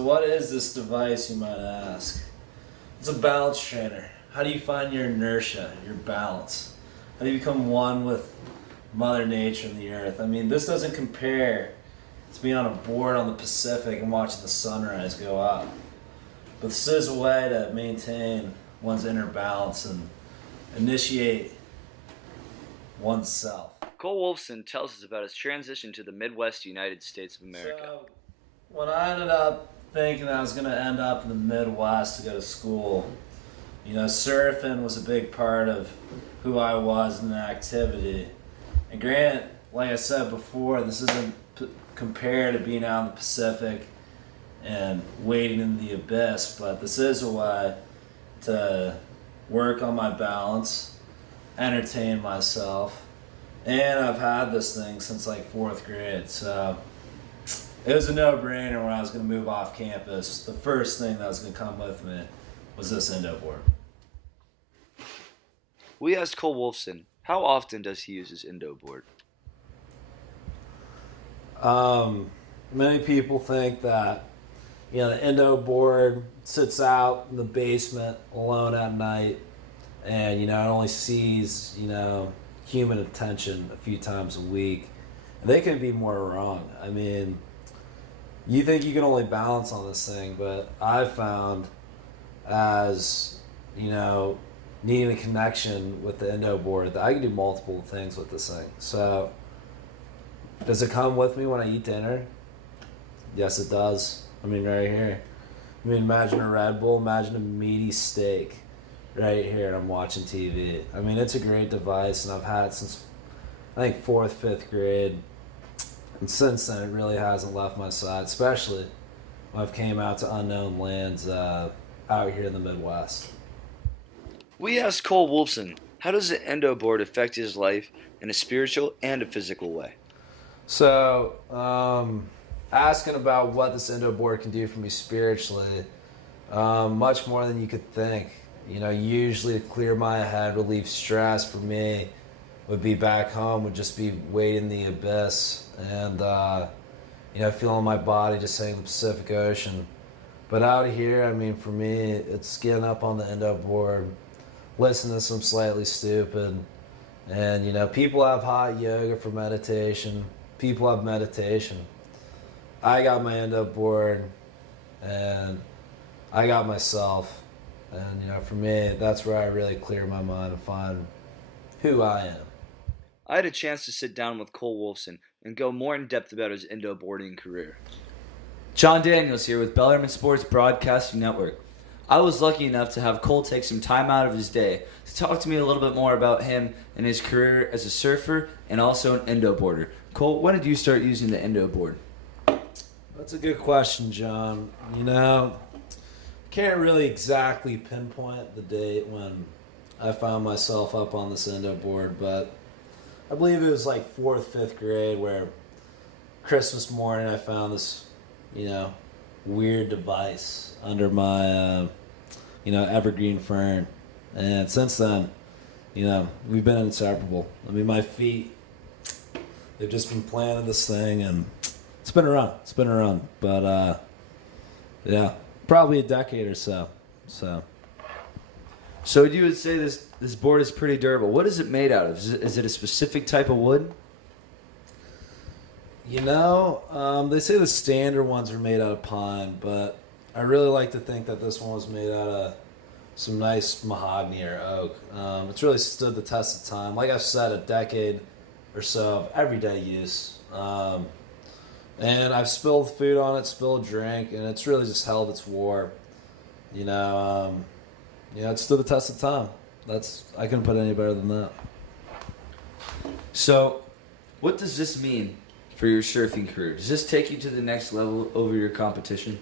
So what is this device, you might ask? It's a balance trainer. How do you find your inertia, your balance? How do you become one with Mother Nature and the earth? I mean, this doesn't compare to being on a board on the Pacific and watching the sunrise go up. But this is a way to maintain one's inner balance and initiate oneself. Cole Wolfson tells us about his transition to the Midwest United States of America. So, when I ended up thinking I was going to end up in the Midwest to go to school, surfing was a big part of who I was in the activity. And Grant, like I said before, this isn't compared to being out in the Pacific and wading in the abyss, but this is a way to work on my balance, entertain myself, and I've had this thing since like 4th grade, so it was a no-brainer when I was going to move off campus. The first thing that was going to come with me was this Indo board. We asked Cole Wolfson, how often does he use his Indo board? Many people think that the Indo board sits out in the basement alone at night, and it only sees human attention a few times a week. They can be more wrong. I mean, you think you can only balance on this thing, but I've found as needing a connection with the Indo board that I can do multiple things with this thing. So does it come with me when I eat dinner? Yes, it does. I mean, right here. I mean, imagine a Red Bull, imagine a meaty steak right here, and I'm watching TV. I mean, it's a great device, and I've had it since, I think, 4th, 5th grade. And since then, it really hasn't left my side, especially when I've came out to unknown lands out here in the Midwest. We asked Cole Wolfson, how does the Indo board affect his life in a spiritual and a physical way? So, asking about what this Indo board can do for me spiritually, much more than you could think. Usually to clear my head, relieve stress for me, would be back home, would just be wading the abyss and, feeling my body just hitting the Pacific Ocean. But out here, I mean, for me, it's getting up on the Indo board, listening to some slightly stupid, and, people have hot yoga for meditation. People have meditation. I got my Indo board, and I got myself. And, for me, that's where I really clear my mind and find who I am. I had a chance to sit down with Cole Wolfson and go more in depth about his Indo boarding career. John Daniels here with Bellarmine Sports Broadcasting Network. I was lucky enough to have Cole take some time out of his day to talk to me a little bit more about him and his career as a surfer and also an Indo boarder. Cole, when did you start using the Indo board? That's a good question, John. Can't really exactly pinpoint the date when I found myself up on this Indo board, but I believe it was like 4th, 5th grade where Christmas morning I found this, weird device under my, evergreen fern. And since then, we've been inseparable. I mean, my feet, they've just been playing with this thing, and it's been around. But, yeah, probably a decade or so. So you would say this board is pretty durable. What is it made out of? Is it a specific type of wood? They say the standard ones are made out of pine, but I really like to think that this one was made out of some nice mahogany or oak. It's really stood the test of time. Like I've said, a decade or so of everyday use. And I've spilled food on it, spilled drink, and it's really just held its warp. It stood the test of time. I couldn't put it any better than that. So, what does this mean for your surfing career? Does this take you to the next level over your competition?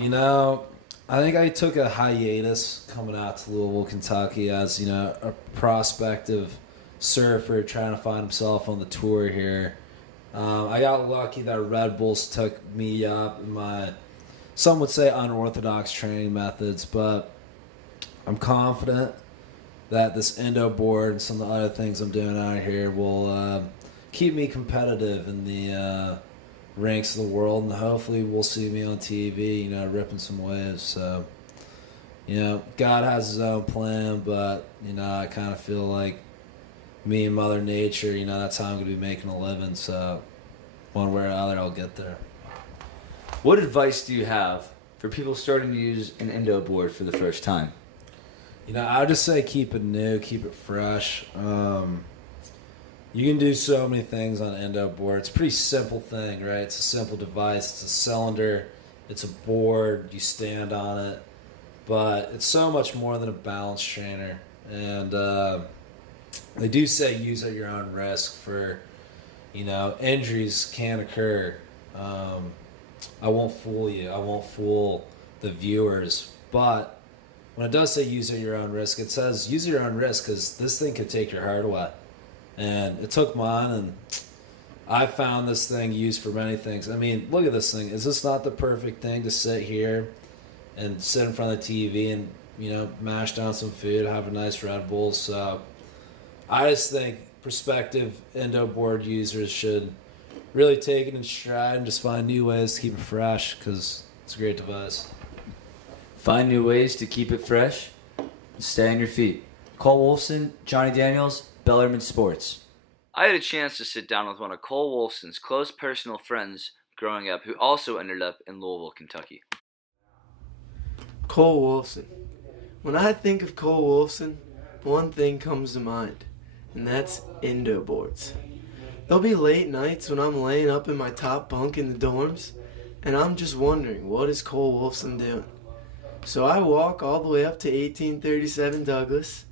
I think I took a hiatus coming out to Louisville, Kentucky as, a prospective surfer trying to find himself on the tour here. I got lucky that Red Bulls took me up in my, some would say, unorthodox training methods, but I'm confident that this Indo board and some of the other things I'm doing out here will keep me competitive in the rinks of the world, and hopefully we'll see me on TV, you know, ripping some waves. So, you know, God has his own plan, but, you know, I kind of feel like me and Mother Nature, you know, that's how I'm going to be making a living. So one way or another, I'll get there. What advice do you have for people starting to use an Indo board for the first time? You know, I would just say keep it new, keep it fresh. You can do so many things on an Indo board. It's a pretty simple thing, right? It's a simple device. It's a cylinder. It's a board. You stand on it. But it's so much more than a balance trainer. And they do say use at your own risk for, you know, injuries can occur. I won't fool you. I won't fool the viewers. But when it does say use at your own risk, it says use at your own risk because this thing could take your heart away. And it took mine, and I found this thing used for many things. I mean, look at this thing. Is this not the perfect thing to sit here and sit in front of the TV and, you know, mash down some food, have a nice Red Bull? So I just think prospective Indo board users should really take it in stride and just find new ways to keep it fresh because it's a great device. Find new ways to keep it fresh and stay on your feet. Cole Wolfson, Johnny Daniels, Bellarmine Sports. I had a chance to sit down with one of Cole Wolfson's close personal friends growing up who also ended up in Louisville, Kentucky. Cole Wolfson. When I think of Cole Wolfson, one thing comes to mind, and that's Indo boards. There'll be late nights when I'm laying up in my top bunk in the dorms, and I'm just wondering, what is Cole Wolfson doing? So I walk all the way up to 1837 Douglas,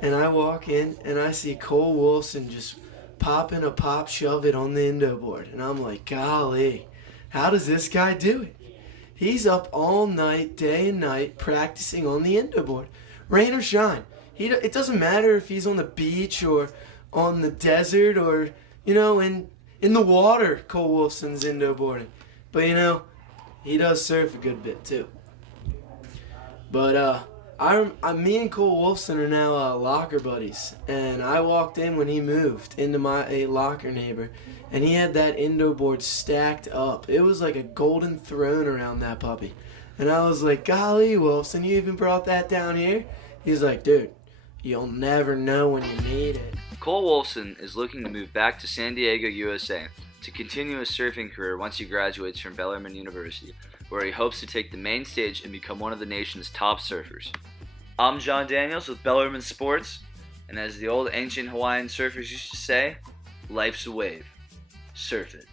and I walk in, and I see Cole Wolfson just popping a pop shove it on the Indo board. And I'm like, golly, how does this guy do it? He's up all night, day and night, practicing on the Indo board. Rain or shine. It doesn't matter if he's on the beach or on the desert or, you know, in the water, Cole Wolfson's Indo boarding. But, you know, he does surf a good bit, too. But, me and Cole Wolfson are now locker buddies, and I walked in when he moved into my locker neighbor, and he had that Indo board stacked up. It was like a golden throne around that puppy, and I was like, golly, Wolfson, you even brought that down here? He's like, dude, you'll never know when you need it. Cole Wolfson is looking to move back to San Diego, USA to continue his surfing career once he graduates from Bellarmine University, where he hopes to take the main stage and become one of the nation's top surfers. I'm John Daniels with Bellarmine Sports, and as the old ancient Hawaiian surfers used to say, life's a wave. Surf it.